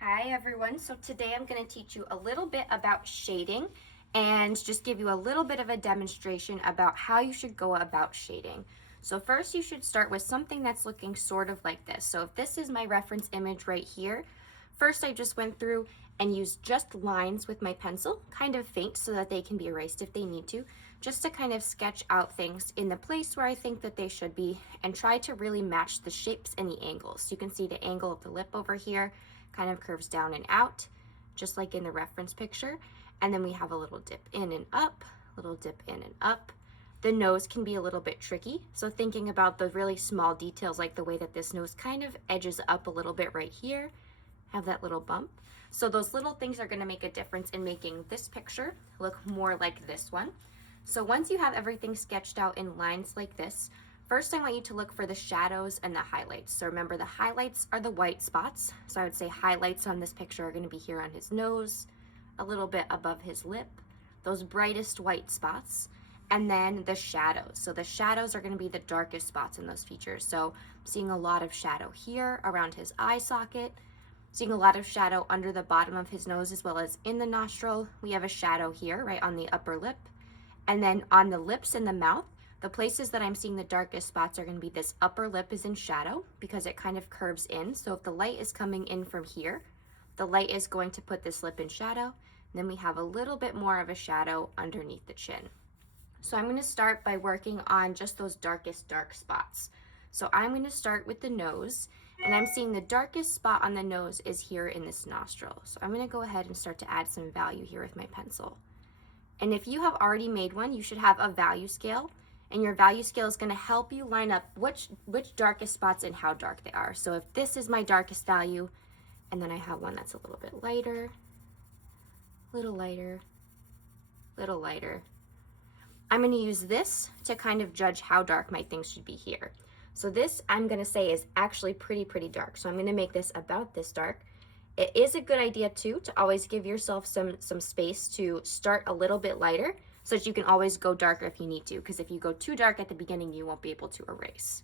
Hi everyone, so today I'm going to teach you a little bit about shading and just give you a little bit of a demonstration about how you should go about shading. So first you should start with something that's looking sort of like this. So if this is my reference image right here, first I just went through and used just lines with my pencil, kind of faint so that they can be erased if they need to, just to kind of sketch out things in the place where I think that they should be and try to really match the shapes and the angles. So you can see the angle of the lip over here kind of curves down and out, just like in the reference picture. And then we have a little dip in and up, little dip in and up. The nose can be a little bit tricky, so thinking about the really small details, like the way that this nose kind of edges up a little bit right here, have that little bump. So those little things are going to make a difference in making this picture look more like this one. So once you have everything sketched out in lines like this, first I want you to look for the shadows and the highlights. So remember, the highlights are the white spots. So I would say highlights on this picture are going to be here on his nose, a little bit above his lip, those brightest white spots, and then the shadows. So the shadows are going to be the darkest spots in those features. So I'm seeing a lot of shadow here around his eye socket, seeing a lot of shadow under the bottom of his nose as well as in the nostril. We have a shadow here right on the upper lip. And then on the lips and the mouth, the places that I'm seeing the darkest spots are going to be this upper lip is in shadow because it kind of curves in. So if the light is coming in from here, the light is going to put this lip in shadow. And then we have a little bit more of a shadow underneath the chin. So I'm going to start by working on just those darkest dark spots. So I'm going to start with the nose, and I'm seeing the darkest spot on the nose is here in this nostril. So I'm going to go ahead and start to add some value here with my pencil. And if you have already made one, you should have a value scale, and your value scale is going to help you line up which darkest spots and how dark they are. So if this is my darkest value, and then I have one that's a little bit lighter, little lighter, little lighter, I'm going to use this to kind of judge how dark my things should be here. So this, I'm going to say, is actually pretty dark. So I'm going to make this about this dark. It is a good idea too to always give yourself some space to start a little bit lighter so that you can always go darker if you need to, because if you go too dark at the beginning, you won't be able to erase.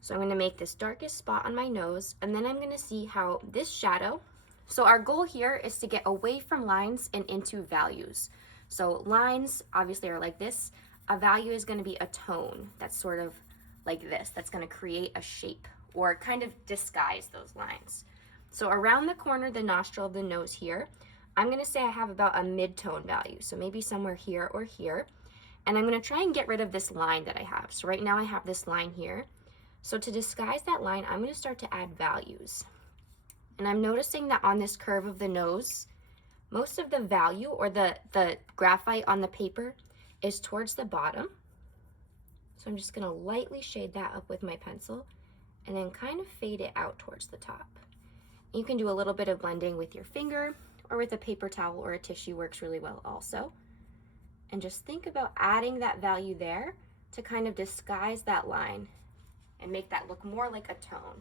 So I'm going to make this darkest spot on my nose, and then I'm going to see how this shadow, so our goal here is to get away from lines and into values. So lines obviously are like this. A value is going to be a tone that's sort of like this, that's going to create a shape or kind of disguise those lines. So around the corner, the nostril of the nose here, I'm going to say I have about a mid-tone value. So maybe somewhere here or here. And I'm going to try and get rid of this line that I have. So right now I have this line here. So to disguise that line, I'm going to start to add values. And I'm noticing that on this curve of the nose, most of the value or the graphite on the paper is towards the bottom. So I'm just going to lightly shade that up with my pencil and then kind of fade it out towards the top. You can do a little bit of blending with your finger or with a paper towel or a tissue, works really well also. And just think about adding that value there to kind of disguise that line and make that look more like a tone.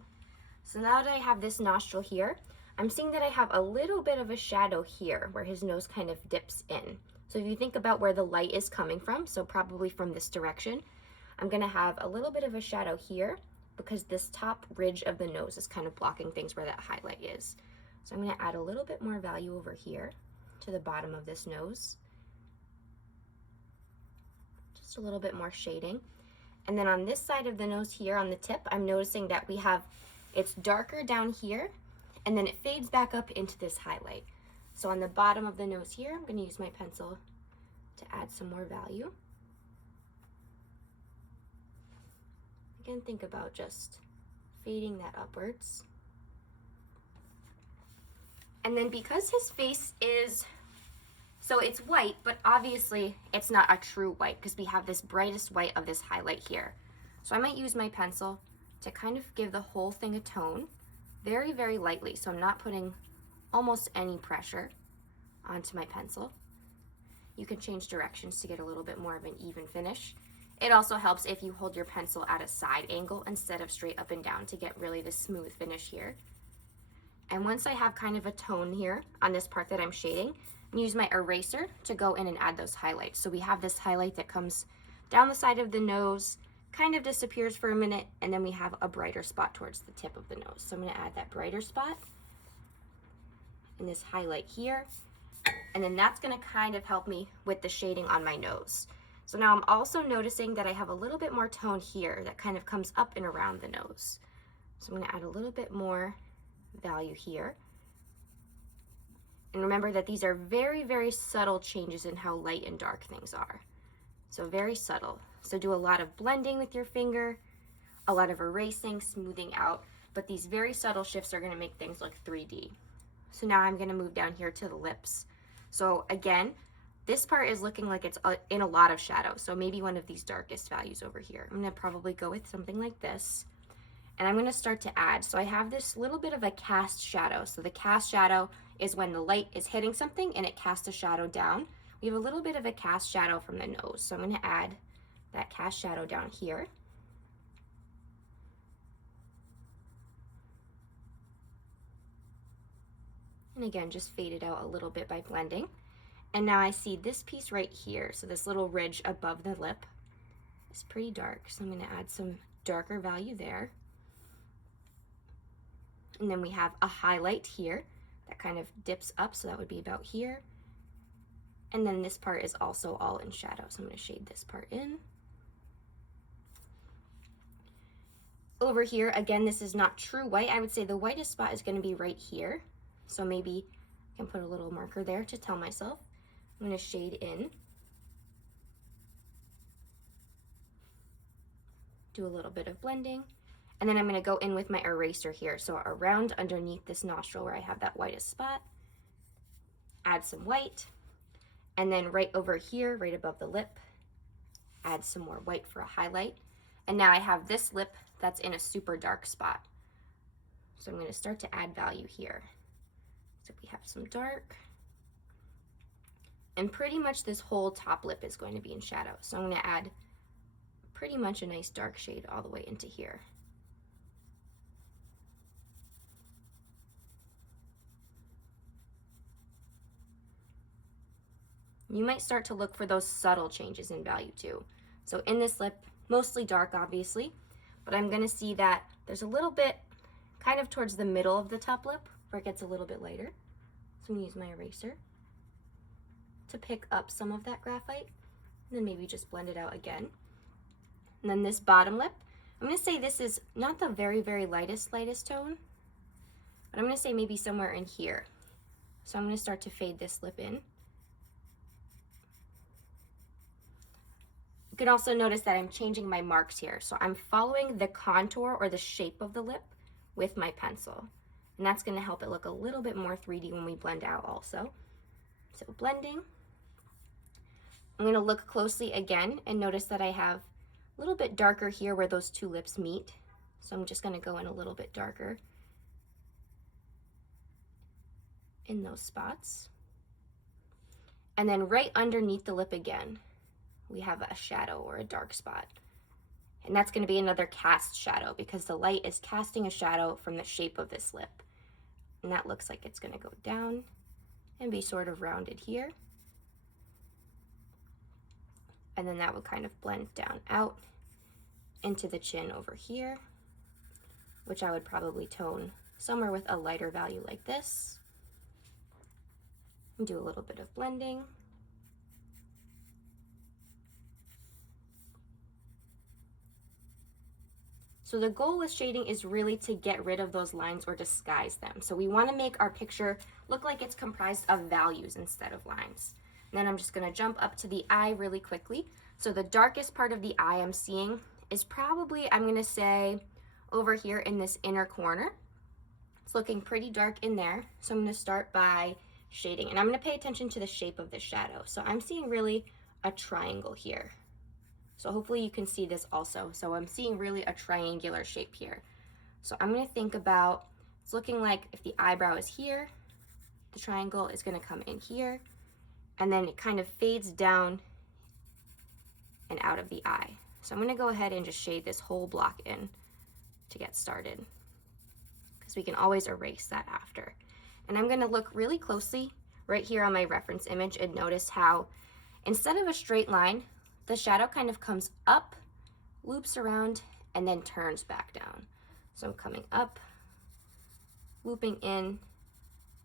So now that I have this nostril here, I'm seeing that I have a little bit of a shadow here where his nose kind of dips in. So if you think about where the light is coming from, so probably from this direction, I'm going to have a little bit of a shadow here because this top ridge of the nose is kind of blocking things where that highlight is. So I'm going to add a little bit more value over here to the bottom of this nose. Just a little bit more shading. And then on this side of the nose here on the tip, I'm noticing that it's darker down here, and then it fades back up into this highlight. So on the bottom of the nose here, I'm going to use my pencil to add some more value. Again, think about just fading that upwards. And then because his face so it's white, but obviously it's not a true white because we have this brightest white of this highlight here. So I might use my pencil to kind of give the whole thing a tone very lightly. So I'm not putting almost any pressure onto my pencil. You can change directions to get a little bit more of an even finish. It also helps if you hold your pencil at a side angle instead of straight up and down to get really the smooth finish here. And once I have kind of a tone here on this part that I'm shading, I'm use my eraser to go in and add those highlights. So we have this highlight that comes down the side of the nose, kind of disappears for a minute, and then we have a brighter spot towards the tip of the nose. So I'm going to add that brighter spot. and this highlight here. And then that's gonna kind of help me with the shading on my nose. So now I'm also noticing that I have a little bit more tone here that kind of comes up and around the nose. So I'm gonna add a little bit more value here. And remember that these are very, very subtle changes in how light and dark things are. So very subtle. So do a lot of blending with your finger, a lot of erasing, smoothing out, but these very subtle shifts are gonna make things look 3D. So now I'm gonna move down here to the lips. So again, this part is looking like it's in a lot of shadow. So maybe one of these darkest values over here. I'm gonna probably go with something like this. And I'm gonna start to add. So I have this little bit of a cast shadow. So the cast shadow is when the light is hitting something and it casts a shadow down. We have a little bit of a cast shadow from the nose. So I'm gonna add that cast shadow down here. And again, just fade it out a little bit by blending. And now I see this piece right here. So this little ridge above the lip is pretty dark. So I'm gonna add some darker value there. And then we have a highlight here that kind of dips up, so that would be about here. And then this part is also all in shadow, so I'm gonna shade this part in. Over here, again, this is not true white. I would say the whitest spot is gonna be right here. So maybe I can put a little marker there to tell myself. I'm gonna shade in. Do a little bit of blending. And then I'm gonna go in with my eraser here. So around underneath this nostril where I have that whitest spot, add some white. And then right over here, right above the lip, add some more white for a highlight. And now I have this lip that's in a super dark spot. So I'm gonna start to add value here. So we have some dark. And pretty much this whole top lip is going to be in shadow. So I'm gonna add pretty much a nice dark shade all the way into here. You might start to look for those subtle changes in value too. So in this lip, mostly dark obviously, but I'm gonna see that there's a little bit kind of towards the middle of the top lip where it gets a little bit lighter. So I'm gonna use my eraser to pick up some of that graphite and then maybe just blend it out again. And then this bottom lip, I'm gonna say this is not the very, very lightest tone, but I'm gonna say maybe somewhere in here. So I'm gonna start to fade this lip in. You can also notice that I'm changing my marks here. So I'm following the contour or the shape of the lip with my pencil. And that's gonna help it look a little bit more 3D when we blend out also. So blending. I'm gonna look closely again and notice that I have a little bit darker here where those two lips meet. So I'm just gonna go in a little bit darker in those spots. And then right underneath the lip again, we have a shadow or a dark spot. And that's gonna be another cast shadow because the light is casting a shadow from the shape of this lip. And that looks like it's gonna go down and be sort of rounded here. And then that would kind of blend down out into the chin over here, which I would probably tone somewhere with a lighter value like this. And do a little bit of blending. So the goal with shading is really to get rid of those lines or disguise them. So we want to make our picture look like it's comprised of values instead of lines. And then I'm just going to jump up to the eye really quickly. So the darkest part of the eye I'm seeing is probably, I'm going to say, over here in this inner corner. It's looking pretty dark in there. So I'm going to start by shading. And I'm going to pay attention to the shape of the shadow. So I'm seeing really a triangle here. So hopefully you can see this also. So I'm seeing really a triangular shape here. So I'm gonna think about, it's looking like if the eyebrow is here, the triangle is gonna come in here, and then it kind of fades down and out of the eye. So I'm gonna go ahead and just shade this whole block in to get started, because we can always erase that after. And I'm gonna look really closely right here on my reference image and notice how instead of a straight line, the shadow kind of comes up, loops around, and then turns back down. So I'm coming up, looping in,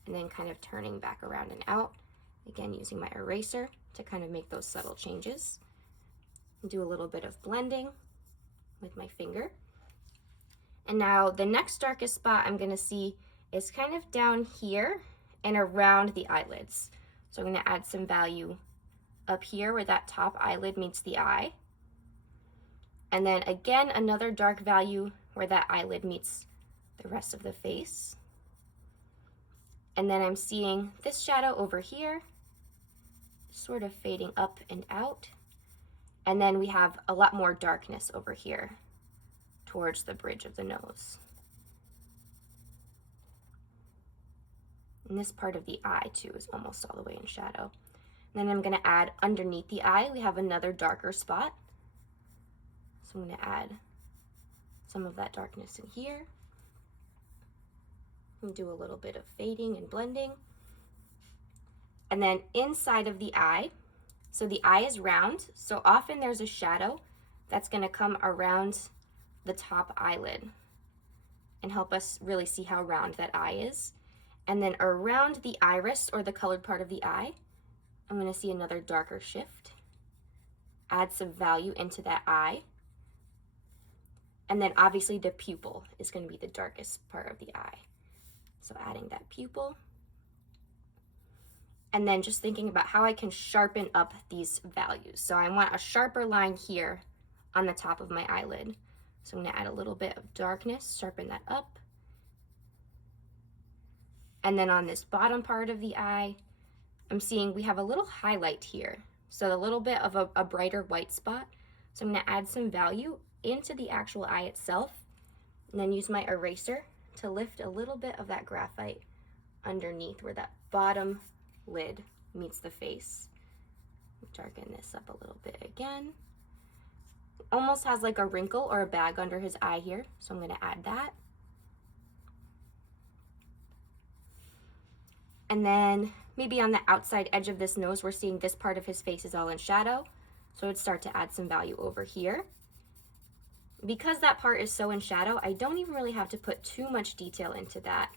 and and then kind of turning back around and out. Again, using my eraser to kind of make those subtle changes. And do a little bit of blending with my finger. And now the next darkest spot I'm gonna see is kind of down here and around the eyelids. So I'm gonna add some value up here where that top eyelid meets the eye. And then again, another dark value where that eyelid meets the rest of the face. And then I'm seeing this shadow over here, sort of fading up and out. And then we have a lot more darkness over here towards the bridge of the nose. And this part of the eye too is almost all the way in shadow. And then I'm gonna add underneath the eye, we have another darker spot. So I'm gonna add some of that darkness in here. And do a little bit of fading and blending. And then inside of the eye, so the eye is round, so often there's a shadow that's gonna come around the top eyelid and help us really see how round that eye is. And then around the iris, or the colored part of the eye, I'm gonna see another darker shift. Add some value into that eye. And then obviously the pupil is gonna be the darkest part of the eye. So adding that pupil. And then just thinking about how I can sharpen up these values. So I want a sharper line here on the top of my eyelid. So I'm gonna add a little bit of darkness, sharpen that up. And then on this bottom part of the eye, I'm seeing we have a little highlight here. So a little bit of a brighter white spot. So I'm gonna add some value into the actual eye itself, and then use my eraser to lift a little bit of that graphite underneath where that bottom lid meets the face. Darken this up a little bit again. Almost has like a wrinkle or a bag under his eye here, so I'm gonna add that. And then maybe on the outside edge of this nose, we're seeing this part of his face is all in shadow, so I'd start to add some value over here. Because that part is so in shadow, I don't even really have to put too much detail into that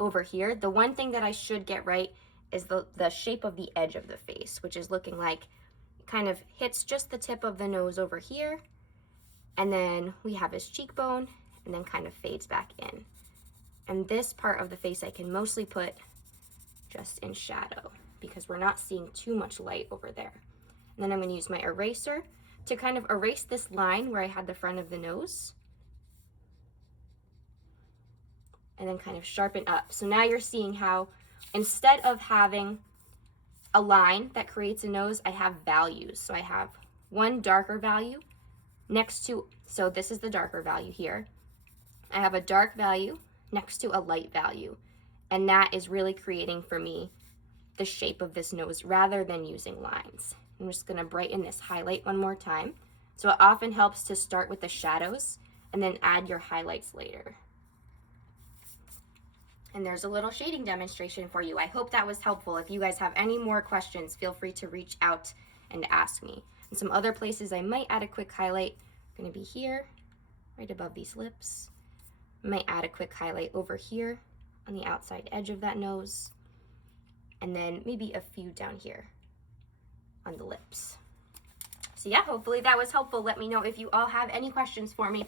over here. The one thing that I should get right is the shape of the edge of the face, which is looking like it kind of hits just the tip of the nose over here, and then we have his cheekbone, and then kind of fades back in. And this part of the face I can mostly put just in shadow because we're not seeing too much light over there. And then I'm gonna use my eraser to kind of erase this line where I had the front of the nose, and then kind of sharpen up. So now you're seeing how instead of having a line that creates a nose, I have values. So I have one darker value next to, so this is the darker value here. I have a dark value next to a light value. And that is really creating for me the shape of this nose rather than using lines. I'm just gonna brighten this highlight one more time. So it often helps to start with the shadows and then add your highlights later. And there's a little shading demonstration for you. I hope that was helpful. If you guys have any more questions, feel free to reach out and ask me. And some other places I might add a quick highlight are gonna be here, right above these lips. I might add a quick highlight over here on the outside edge of that nose, and then maybe a few down here on the lips. So yeah, hopefully that was helpful. Let me know if you all have any questions for me.